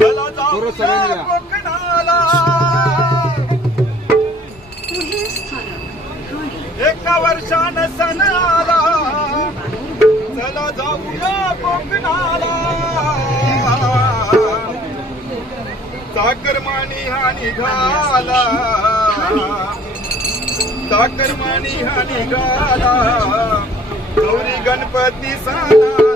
चला जाऊया कोकणाला, एका वर्षानं सण आला. चला जाऊया कोकणाला, चाकरमानी हा निघाला, चाकरमानी हा निघाला. गौरी गणपती सणा